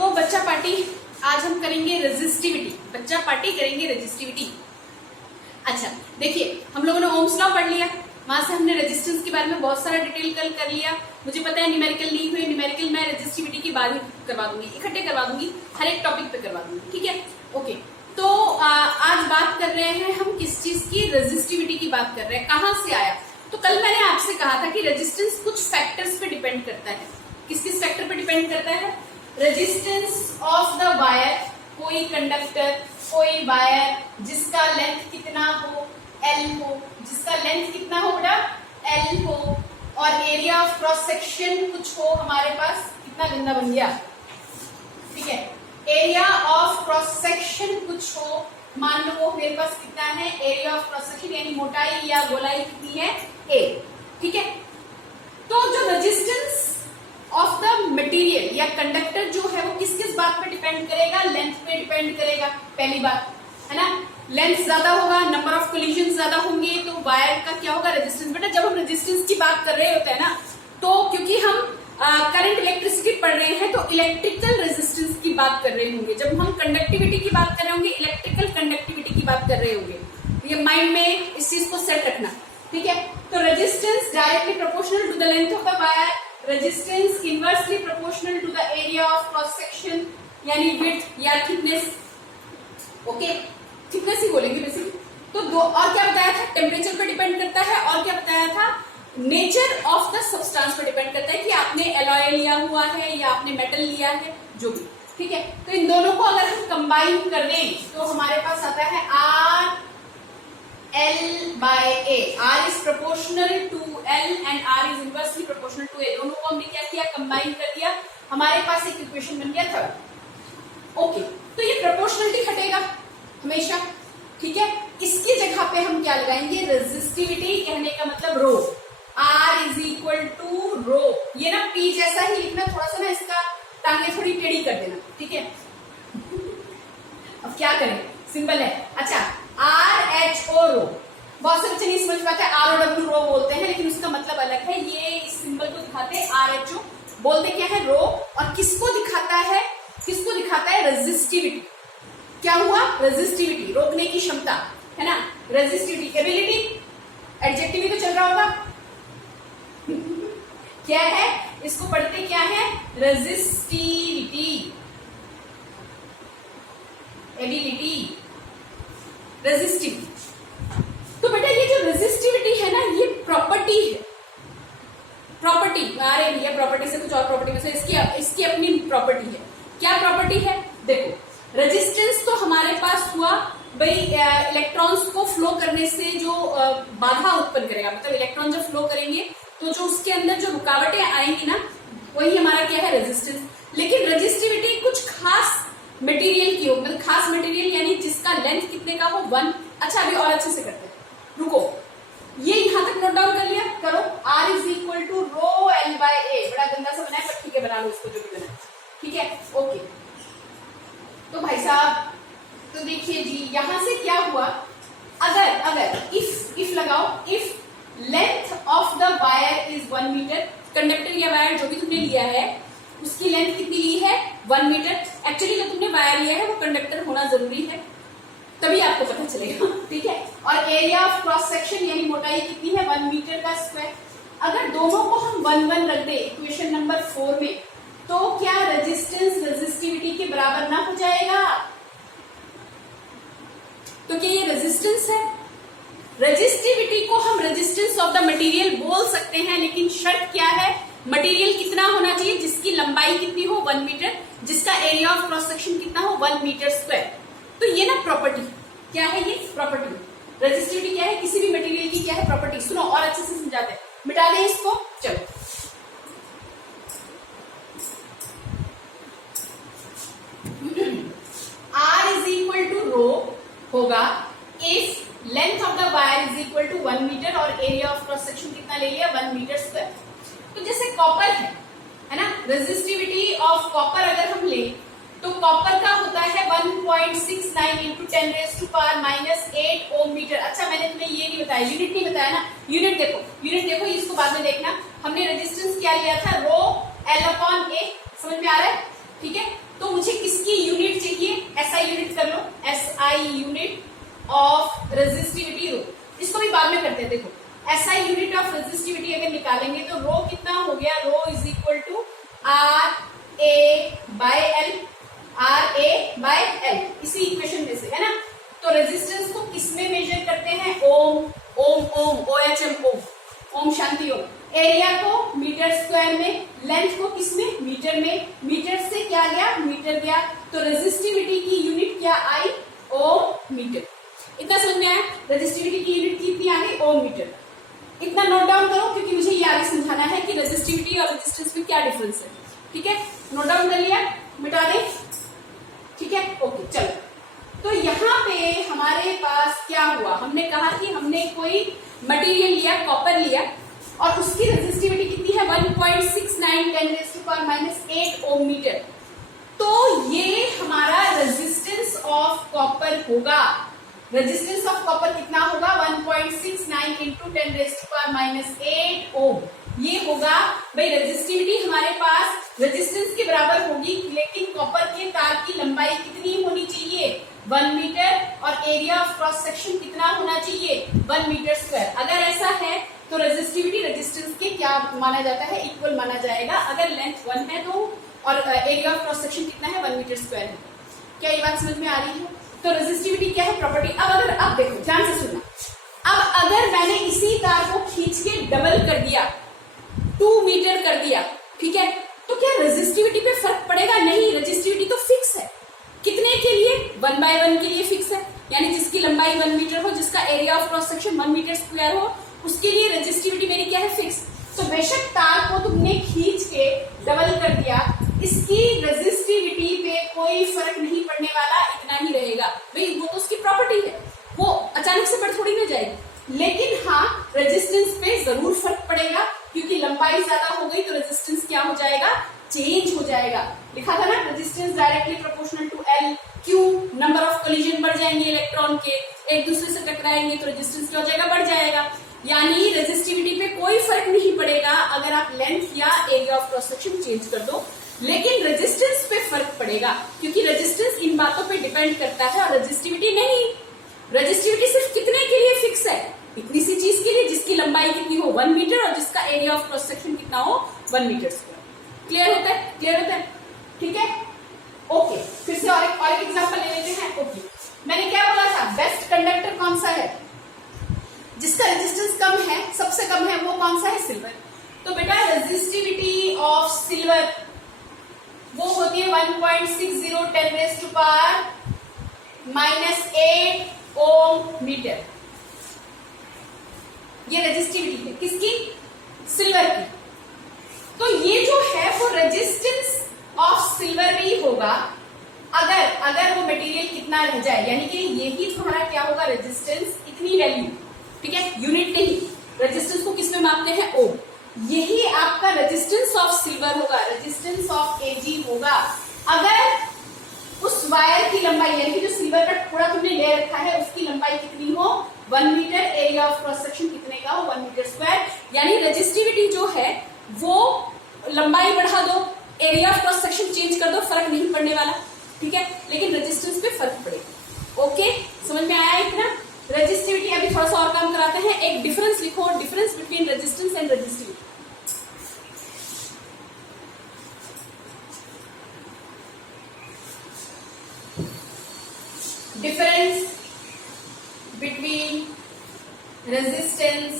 तो बच्चा पार्टी आज हम करेंगे रेजिस्टिविटी। बच्चा पार्टी करेंगे रेजिस्टिविटी। अच्छा देखिए, हम लोगों ने ओम्स लॉ पढ़ लिया, वहां से हमने रेजिस्टेंस के बारे में बहुत सारा डिटेल कल कर लिया। मुझे पता है न्यूमेरिकल नहीं हुए, न्यूमेरिकल मैं रेजिस्टिविटी की बाद में करवा दूंगी, इकट्ठे करवा दूंगी, हर एक टॉपिक पे करवा दूंगी, ठीक है। ओके, तो आज बात कर रहे हैं हम किस चीज की, रेजिस्टिविटी की बात कर रहे हैं। कहां से आया? तो कल मैंने आपसे कहा था कि रेजिस्टेंस कुछ फैक्टर्स पे डिपेंड करता है। किस किस फैक्टर पे डिपेंड करता है? रेजिस्टेंस ऑफ द वायर, कोई कंडक्टर, कोई वायर जिसका लेंथ कितना हो, एल हो, जिसका लेंथ कितना हो बेटा, एल हो, और एरिया ऑफ क्रॉस सेक्शन कुछ हो हमारे पास, कितना गंदा बन गया, ठीक है, एरिया ऑफ क्रॉस सेक्शन कुछ हो, मान लो वो मेरे पास कितना है, एरिया ऑफ क्रॉस सेक्शन यानी मोटाई या गोलाई कितनी है, ए, ठीक है। तो जो रेजिस्टेंस ऑफ द मटेरियल या कंडक्टर जो है वो किस किस बात पे डिपेंड करेगा? लेंथ पे डिपेंड करेगा, पहली बात है ना। लेंथ ज्यादा होगा, नंबर ऑफ कोलिजन ज्यादा होंगे, तो वायर का क्या होगा, रेजिस्टेंस। बेटा जब हम रेजिस्टेंस की बात कर रहे होते हैं ना, तो क्योंकि हम करंट इलेक्ट्रिसिटी पढ़ रहे हैं तो इलेक्ट्रिकल रेजिस्टेंस की बात कर रहे होंगे। जब हम कंडक्टिविटी की बात कर रहे होंगे, इलेक्ट्रिकल कंडक्टिविटी की बात कर रहे होंगे। ये माइंड में इस चीज को सेट रखना, ठीक है। तो resistance directly proportional to the length of the wire, resistance inversely proportional to the area of cross section यानी विड्थ या थिकनेस। ओके, थिकनेस ही बोलेंगे बेसिकली। तो दो और क्या बताया था, टेम्परेचर पे डिपेंड करता है, और क्या बताया था, नेचर ऑफ द सब्सटेंस पे डिपेंड करता है कि आपने एलॉय लिया हुआ है या आपने मेटल लिया है, जो भी, ठीक है। तो इन दोनों को अगर हम कंबाइन कर दें तो हमारे पास आता है R L by A. R is proportional to L and R is inversely proportional to A. दोनों को हमने क्या किया, कंबाइन कर दिया, हमारे पास एक इक्वेशन बन गया थर्ड। ओके, तो ये प्रोपोर्शनलिटी हटेगा हमेशा, ठीक है। इसकी जगह पे हम क्या लगाएंगे, रेजिस्टिविटी। कहने का मतलब रो, आर इज इक्वल टू रो। ये ना पी जैसा ही लिखना, थोड़ा सा ना इसका टांगे थोड़ी टेढ़ी कर देना, ठीक है। अब क्या करें, सिंपल है। अच्छा, आर एच ओ रो, बहुत से बच्चे नहीं समझ पाते, आर ओ डब्ल्यू रो बोलते हैं, लेकिन उसका मतलब अलग है। ये इस सिंबल को दिखाते हैं आर एच ओ, बोलते क्या है, रो। और किसको दिखाता है, किसको दिखाता है, रेजिस्टिविटी। क्या हुआ, रेजिस्टिविटी, रोकने की क्षमता, है ना। रेजिस्टिविटी, एबिलिटी, एडजेक्टिव तो चल रहा होगा। क्या है, इसको पढ़ते क्या है, रेजिस्टिविटी, एबिलिटी, रेजिस्टिविटी। तो बेटा ये जो रेजिस्टिविटी है ना, ये प्रॉपर्टी है, प्रॉपर्टी। अरे भैया प्रॉपर्टी से कुछ और प्रॉपर्टी में से इसकी अपनी प्रॉपर्टी है। क्या प्रॉपर्टी है, देखो, रेजिस्टेंस तो हमारे पास हुआ भाई इलेक्ट्रॉन्स को फ्लो करने से जो बाधा उत्पन्न करेगा, मतलब इलेक्ट्रॉन जब फ्लो करेंगे तो जो उसके अंदर जो रुकावटें आएंगी ना, वही हमारा क्या है, रेजिस्टेंस। लेकिन रेजिस्टिविटी कुछ खास मटेरियल की हो, मतलब खास मटेरियल यानी जिसका लेंथ कितने का हो, 1। अच्छा अभी और अच्छे से करते हैं, रुको, ये यहां तक नोट डाउन कर लिया, करो। R is equal to rho L by A. बड़ा गंदा सा बनाया, पर ठीक है, बना लो इसको जो भी बना, ठीक है। ओके, तो भाई साहब, तो देखिए जी, यहां से क्या हुआ, अगर इफ लगाओ, if length of the wire is 1 metre, conductor या वायर जो भी तुमने लिया है उसकी लेंथ कितनी ली है, 1 मीटर। एक्चुअली जो तुमने वायर लिया है वो कंडक्टर होना जरूरी है, तभी आपको पता चलेगा, ठीक है। और एरिया ऑफ क्रॉस सेक्शन यानी मोटाई कितनी है, 1 मीटर का स्क्वायर। अगर दोनों को हम 1 रख दे इक्वेशन नंबर 4 में, तो क्या रेजिस्टेंस रेजिस्टिविटी के बराबर ना हो जाएगा? तो क्या ये रेजिस्टेंस है? रेजिस्टिविटी को हम रेजिस्टेंस ऑफ द मटेरियल बोल सकते हैं, लेकिन शर्त क्या है, मटेरियल कितना होना चाहिए, जिसकी लंबाई कितनी हो, 1 मीटर, जिसका एरिया ऑफ क्रॉस सेक्शन कितना हो, 1 मीटर स्क्वायर। तो ये ना प्रॉपर्टी, क्या है ये प्रॉपर्टी। रेजिस्टिविटी क्या है, किसी भी मटेरियल की क्या है, प्रॉपर्टी। सुनो और अच्छे से समझाते हैं, मिटा दें इसको, चलो। R is equal to rho होगा if length of the wire is equal to 1 metre और एरिया ऑफ क्रॉस सेक्शन कितना ले लिया, 1 मीटर स्क्वायर। तो जैसे कॉपर है ना, रेजिस्टिविटी ऑफ कॉपर अगर हम ले तो कॉपर का होता है 1.69 इंटू 10⁻⁻8 ओम मीटर। अच्छा मैंने तुम्हें ये नहीं बताया, यूनिट नहीं बताया ना, यूनिट देखो, इसको बाद में देखना। हमने रेजिस्टेंस क्या लिया था, रो L/A, समझ में आ रहा है, ठीक है। तो मुझे किसकी यूनिट चाहिए, एसआई यूनिट कर लो, एसआई यूनिट ऑफ रेजिस्टिविटी रो। इसको भी बाद में करते हैं। देखो एसआई यूनिट ऑफ रेजिस्टिविटी अगर निकालेंगे तो रो कितना हो गया, rho is equal to R A by L, R A by L, इसी इक्वेशन में से है ना। तो रेजिस्टेंस को किसमें मेजर करते हैं, ओम, Om Om, O H M ओम, ओम शांति ओम। एरिया को मीटर स्क्वायर में, लेंथ को किसमें, मीटर में, मीटर से क्या गया, मीटर गया। तो रेजिस्टिविटी की यूनिट क्या आई, ओम मीटर। इतना समझ में आया, रेजिस्टिविटी की यूनिट कितनी आ गई, ओम मीटर। इतना नोट डाउन करो क्योंकि मुझे ये आगे समझाना है कि रेजिस्टिविटी और रेजिस्टेंस में क्या डिफरेंस है। ठीक है, नोट डाउन कर लिया, मिटा दें, ठीक है, ओके चलो। तो यहाँ पे हमारे पास क्या हुआ, हमने कहा कि हमने कोई मटेरियल लिया, कॉपर लिया, और उसकी रेजिस्टिविटी कितनी है 1.69 10⁻⁸ ओम मीटर। तो ये हमारा रेजिस्टेंस ऑफ कॉपर होगा। रेजिस्टेंस ऑफ कॉपर कितना होगा, 1.69 इंटू 10⁻⁸ ओम। ये होगा भाई, रेजिस्टिविटी हमारे पास रेजिस्टेंस के बराबर होगी, लेकिन कॉपर के तार की लंबाई कितनी होनी चाहिए, 1 मीटर, और एरिया ऑफ क्रॉस सेक्शन कितना होना चाहिए, 1 मीटर स्क्वायर। अगर ऐसा है तो रेजिस्टिविटी रेजिस्टेंस के क्या माना जाता है, इक्वल माना जाएगा। अगर लेंथ 1 है तो, और एरिया ऑफ क्रॉस सेक्शन कितना है, 1 मीटर स्क्वायर है। क्या ये बात समझ में आ रही है। तो रेजिस्टिविटी क्या है, प्रॉपर्टी। अब देखो ध्यान से सुनना, अब अगर मैंने इसी तार को खींच के डबल कर दिया, 2 मीटर कर दिया, ठीक है, तो क्या रेजिस्टिविटी पे फर्क पड़ेगा, नहीं, रेजिस्टिविटी तो फिक्स है। कितने के लिए, 1/1 के लिए फिक्स है, यानी जिसकी लंबाई 1 मीटर हो, जिसका area of cross section 1 metre square हो, उसके लिए रेजिस्टिविटी मेरी क्या है, फिक्स। तो बेशक तार को तुमने खींच के डबल कर दिया, इसकी रेजिस्टिविटी पे कोई फर्क नहीं पड़ने वाला, इतना ही रहेगा भाई, वो तो उसकी प्रॉपर्टी है, वो अचानक से बढ़ थोड़ी ना जाएगी। लेकिन हाँ, रेजिस्टेंस पे जरूर फर्क पड़ेगा, क्योंकि लंबाई ज्यादा हो गई तो रेजिस्टेंस क्या हो जाएगा, चेंज हो जाएगा। लिखा था ना, resistance directly proportional to L, क्यों, नंबर ऑफ कोलिजन बढ़ जाएंगे इलेक्ट्रॉन के, एक दूसरे से टकराएंगे तो रेजिस्टेंस क्या हो जाएगा, बढ़ जाएगा। यानी रेजिस्टिविटी पे कोई फर्क नहीं पड़ेगा अगर आप लेंथ या area of cross section change कर दो, लेकिन रेजिस्टेंस पे फर्क पड़ेगा, क्योंकि रेजिस्टेंस इन बातों पे डिपेंड करता है और रेजिस्टिविटी नहीं। रेजिस्टिविटी सिर्फ कितने के लिए फिक्स है, इतनी सी चीज के लिए जिसकी लंबाई कितनी हो, 1 मीटर, और जिसका एरिया ऑफ क्रॉस सेक्शन कितना हो, 1 मीटर स्क्वायर। क्लियर होता है, क्लियर होता है, ठीक है, ओके। फिर से और एक एग्जांपल ले लेते हैं। ओके, मैंने क्या बोला था, बेस्ट कंडक्टर कौन सा है, जिसका रेजिस्टेंस कम है, सबसे कम है, वो कौन सा है, सिल्वर। तो बेटा रेजिस्टिविटी ऑफ सिल्वर वो होती है 1.60 10⁻⁸ ओम मीटर। ये रेजिस्टिविटी है किसकी, सिल्वर की। तो ये जो है वो रेजिस्टेंस ऑफ सिल्वर भी होगा अगर वो मटेरियल कितना रह जाए, यानी कि यही तुम्हारा क्या होगा, रेजिस्टेंस, इतनी वैल्यू, ठीक है, यूनिट नहीं, रेजिस्टेंस को किस में मापते हैं, ओम। यही आपका रेजिस्टेंस ऑफ सिल्वर होगा, रेजिस्टेंस ऑफ एजी होगा अगर उस वायर की लंबाई, यानी कि जो सिल्वर का टुकड़ा तुमने ले रखा है, उसकी लंबाई कितनी हो, 1 metre, area of cross section कितने का हो, 1 मीटर स्क्वायर। यानी रेजिस्टिविटी जो है वो लंबाई बढ़ा दो, area of cross section change कर दो, फर्क नहीं पड़ने वाला, ठीक है, लेकिन रेजिस्टेंस पे फर्क पड़ेगा। ओके, समझ में आया इतना। रेजिस्टिविटी, अभी थोड़ा सा और काम कराते हैं, एक डिफरेंस लिखो, difference between resistance and resistivity. Difference between resistance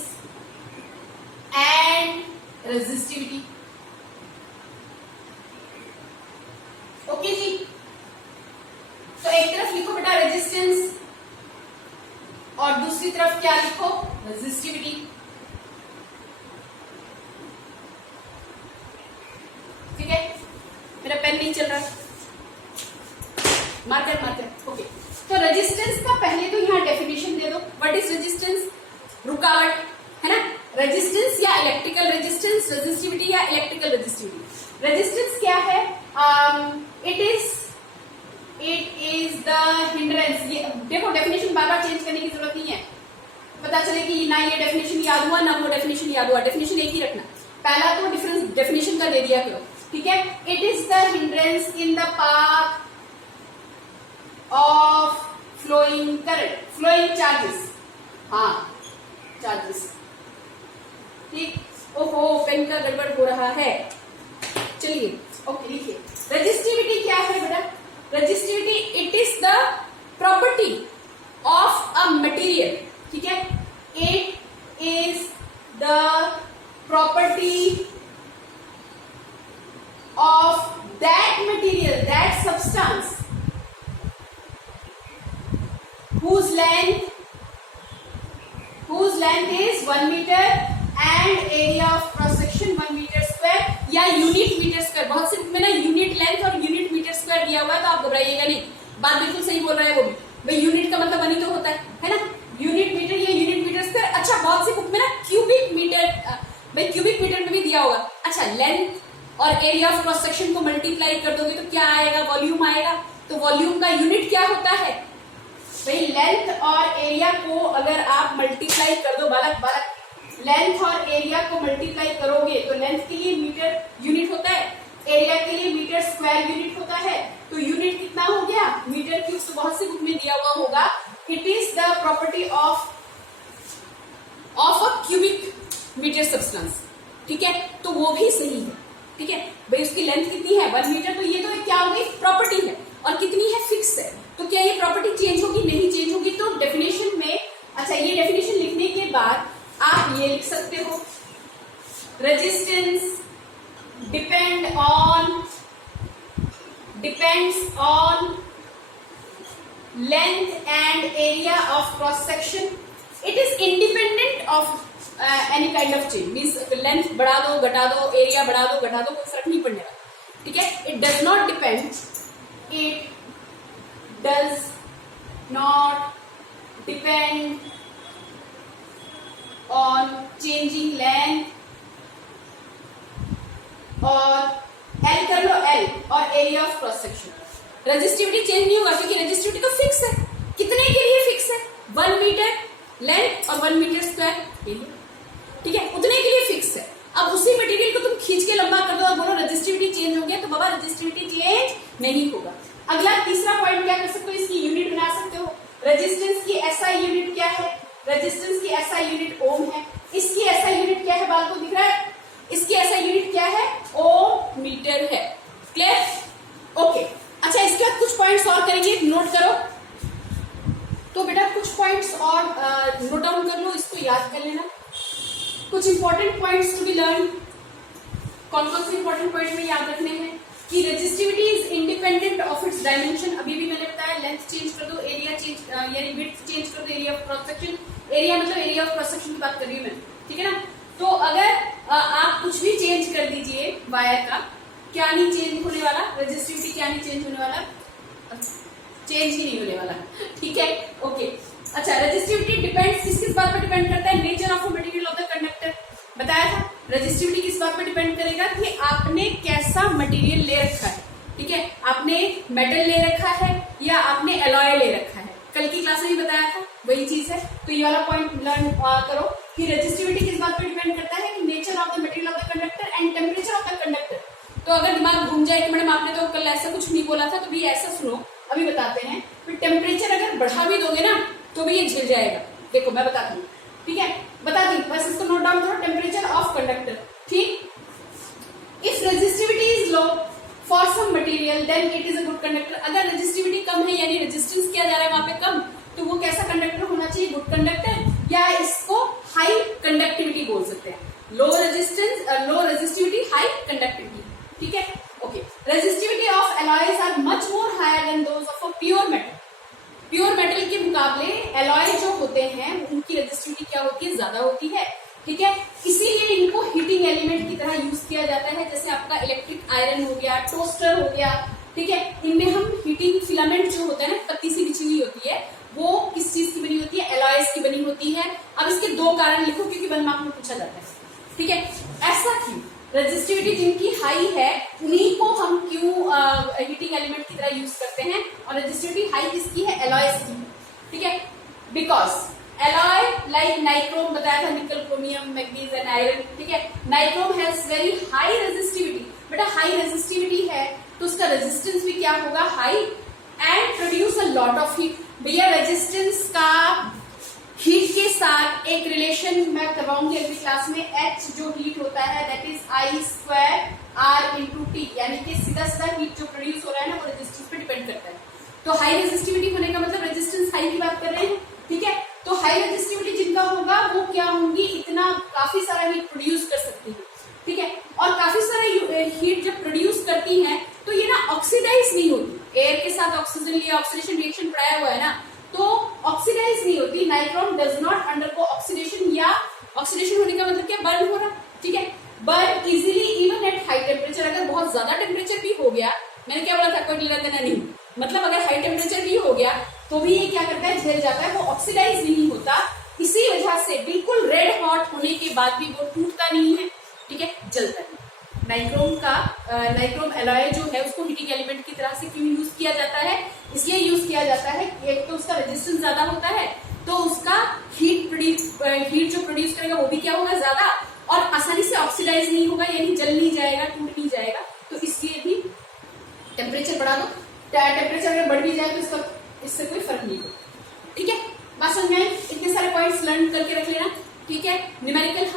and resistivity. Okay जी, तो एक तरफ लिखो बेटा रेजिस्टेंस और दूसरी तरफ क्या लिखो, रेजिस्टिविटी। ठीक है, मेरा पेन नहीं चल रहा, मार्कर। ओके, तो रेजिस्टेंस का पहले तो यहाँ डेफिनेशन दे दो, व्हाट इज रेजिस्टेंस, रुकावट, है ना। रेजिस्टेंस या इलेक्ट्रिकल रेजिस्टेंस, रेजिस्टिविटी या इलेक्ट्रिकल रेजिस्टिविटी। रेजिस्टेंस क्या है, इट इज द हिंड्रेंस। ये देखो, डेफिनेशन बार बार चेंज करने की जरूरत नहीं है, पता चले कि ना ये डेफिनेशन याद हुआ ना वो डेफिनेशन याद हुआ, डेफिनेशन एक ही रखना। पहला तो डिफरेंस डेफिनेशन का दे दिया करो, ठीक है, it is the hindrance in the path of flowing current, flowing charges, हाँ चार्जेस, ठीक। ओहो पेन का गड़बड़ हो रहा है, चलिए ओके लिखिए। रेजिस्टिविटी क्या है बेटा? Resistivity it is the property of a material, ठीक है, it is the property of that material, that substance whose length is 1 meter and area of cross section 1 meter square या यूनिट मीटर स्क्वायर। बहुत से में ना unit length और unit metre square दिया हुआ है, तो आप घबराइएगा नहीं, बात बिल्कुल सही बोल रहा है वो भी। भाई यूनिट का मतलब वही तो होता है ना, यूनिट मीटर या यूनिट मीटर स्क्वायर। अच्छा बहुत सी बुक में ना क्यूबिक मीटर, भाई क्यूबिक मीटर में भी दिया होगा। अच्छा लेंथ और एरिया ऑफ क्रॉस सेक्शन को मल्टीप्लाई कर दोगे तो क्या आएगा? वॉल्यूम आएगा। तो वॉल्यूम का यूनिट क्या होता है? भाई लेंथ और एरिया को अगर आप मल्टीप्लाई कर दो, बालक लेंथ और एरिया को मल्टीप्लाई करोगे तो लेंथ के लिए मीटर यूनिट होता है, एरिया के लिए मीटर स्क्वायर यूनिट होता है, तो यूनिट कितना हो गया? Metre cube. तो बहुत सी बुक में दिया हुआ होगा it is the property of a cubic metre substance, ठीक है, तो वो भी सही है, ठीक है। भाई उसकी लेंथ कितनी है? 1 मीटर, तो ये तो क्या हो गई? प्रॉपर्टी है। और कितनी है? फिक्स है। तो क्या ये प्रॉपर्टी चेंज होगी? नहीं चेंज होगी। तो डेफिनेशन में, अच्छा ये डेफिनेशन लिखने के बाद आप ये लिख सकते हो, resistance depends on length and area of cross section, it is independent of any kind of change. Means length बढ़ा दो घटा दो, एरिया बढ़ा दो घटा दो, कोई फर्क नहीं पड़ने वाला, ठीक है। It does not depend, it does not depend on changing length और L कर लो, L और area of cross section. Resistivity change नहीं होगा क्योंकि रेजिस्टिविटी तो फिक्स है। कितने के लिए फिक्स है? 1 मीटर लेंथ और 1 मीटर स्क्वायर, ठीक है, उतने के लिए फिक्स है। अब उसी मटेरियल को तुम खींच के लंबा कर दो और बोलो रेजिस्टिविटी चेंज हो गया, तो बाबा रेजिस्टिविटी चेंज नहीं होगा। अगला तीसरा पॉइंट क्या कर सकते हो? इसकी यूनिट बना सकते हो। रेजिस्टेंस की एसआई यूनिट क्या है? रेजिस्टेंस की एसआई यूनिट ओम है। इसकी एसआई यूनिट क्या है? बाल को दिख रहा है? इसकी एसआई यूनिट क्या है? ओम मीटर है। क्लियर? ओके। अच्छा इसके बाद कुछ पॉइंट्स और करेंगे, नोट करो। तो बेटा कुछ पॉइंट्स और नोट डाउन कर लो, इसको याद कर लेना। कुछ important points to be learn. कौन कौन से इंपॉर्टेंट पॉइंट में याद रखने हैं कि resistivity is independent of its dimension. अभी भी मैंने बताया लेंथ चेंज कर दो, एरिया चेंज यानी विड्थ चेंज कर दो, area of cross section, area मतलब एरिया ऑफ क्रॉस सेक्शन की बात कर रही हूँ मैं, ठीक है ना। तो अगर आप कुछ भी चेंज कर दीजिए वायर का, क्या नहीं चेंज होने वाला? रेजिस्टिविटी क्या नहीं चेंज होने वाला? चेंज ही नहीं होने वाला, ठीक है। ओके अच्छा, रेजिस्टिविटी डिपेंड्स किस बात पर डिपेंड करता है? Nature of material of the conductor बताया था। रेजिस्टिविटी किस बात पर डिपेंड करेगा कि आपने कैसा मटेरियल ले रखा है, ठीक है, आपने मेटल ले रखा है या आपने एलॉय ले रखा है। कल की क्लास में भी बताया था, वही चीज है। तो ये वाला पॉइंट लर्न करो कि रेजिस्टिविटी किस बात पर डिपेंड करता है कि nature of the material of the conductor and temperature of the conductor. तो अगर दिमाग घूम जाए कि मैडम आपने तो कल ऐसा कुछ नहीं बोला था, तो भी ऐसा सुनो, अभी बताते हैं। फिर टेम्परेचर अगर बढ़ा भी दोगे ना तो भी ये झिल जाएगा। देखो मैं बताती हूँ, ठीक है, बता दी, बस इसको नोट डाउन करो। टेम्परेचर ऑफ कंडक्टर, ठीक। If resistivity is low for some material then it is a good conductor. अगर रेजिस्टिविटी कम है यानी रेजिस्टेंस किया जा रहा है वहां पे कम, तो वो कैसा कंडक्टर होना चाहिए? गुड कंडक्टर, या इसको हाई कंडक्टिविटी बोल सकते हैं। Low resistance, low resistivity, high conductivity, ठीक है। Okay, resistivity of alloys are much more higher than those of a pure metal. Pure metal के मुकाबले एलॉय जो होते हैं उनकी रेजिस्टिविटी क्या होती है? ज्यादा होती है, ठीक है। इसीलिए इनको हीटिंग एलिमेंट की तरह यूज किया जाता है। जैसे आपका इलेक्ट्रिक आयरन हो गया, टोस्टर हो गया, ठीक है, इनमें हम हीटिंग फिलामेंट जो होता है ना, पत्ती सी बिछी हुई होती है, वो किस चीज की बनी होती है? एलॉयज की बनी होती है। अब इसके दो कारण लिखो क्योंकि 1 मार्क में पूछा जाता है, ठीक है। ऐसा क्यों? रेजिस्टिविटी जिनकी हाई है उन्हीं को हम क्यों हीटिंग एलिमेंट की तरह यूज करते हैं, और रेजिस्टिविटी हाई किसकी है? एलॉयज की, ठीक है। बिकॉज एलॉय लाइक नाइक्रोम बताया था, निकल, क्रोमियम, मैग्नीज एंड आयरन, ठीक है। Nichrome has very high resistivity बेटा हाई रेजिस्टिविटी है तो उसका रेजिस्टेंस भी क्या होगा, high, and produce a lot of heat. भैया रेजिस्टेंस का हीट के साथ एक रिलेशन मैं करवाऊंगी अगली क्लास में, H जो हीट होता है दैट इज I²R/T, यानी कि सीधा सीधा हीट जो प्रोड्यूस हो रहा है ना वो रेजिस्टेंस पे डिपेंड करता है। तो हाई रेजिस्टिविटी होने का मतलब रेजिस्टेंस हाई की बात कर रहे हैं, ठीक है। तो हाई रेजिस्टिविटी जिनका होगा वो क्या होंगी, इतना काफी सारा हीट प्रोड्यूस कर सकती है, ठीक है। और काफी सारा हीट जब प्रोड्यूस करती हैं तो ये ना ऑक्सीडाइज नहीं होती, एयर के साथ ऑक्सीजन लिया, ऑक्सीडेशन रिएक्शन पढ़ाया हुआ है ना, तो ऑक्सीडाइज नहीं होती। नाइट्रॉन डज नॉट अंडरगो ऑक्सीडेशन, या ऑक्सीडेशन होने का मतलब क्या, बर्न हो रहा, ठीक है, burn easily even at high temperature. अगर बहुत ज्यादा टेम्परेचर भी हो गया, मैंने क्या बोला था, कोई लेना देना नहीं, मतलब अगर हाई टेम्परेचर भी हो गया तो भी ये क्या करता है, झेल जाता है, वो ऑक्सीडाइज नहीं होता। इसी वजह से बिल्कुल रेड हॉट होने के बाद भी वो टूटता नहीं है, ठीक है, जलता है। नाइक्रोम एलॉय जो है उसको हीटिंग एलिमेंट की तरह से क्यों यूज किया जाता है, इसलिए यूज किया जाता है कि एक तो उसका रेजिस्टेंस ज्यादा होता है, तो उसका हीट जो प्रोड्यूस करेगा वो भी क्या होगा, ज्यादा, और आसानी से ऑक्सीडाइज नहीं होगा, यानी जल नहीं जाएगा, टूट नहीं जाएगा। तो इसलिए भी टेम्परेचर बढ़ा दो, टेम्परेचर अगर बढ़ भी जाए तो इससे कोई फर्क नहीं होगा, ठीक है। बात समझ में आई, इतने सारे पॉइंट्स लर्न करके रख लेना, ठीक है। न्यूमेरिकल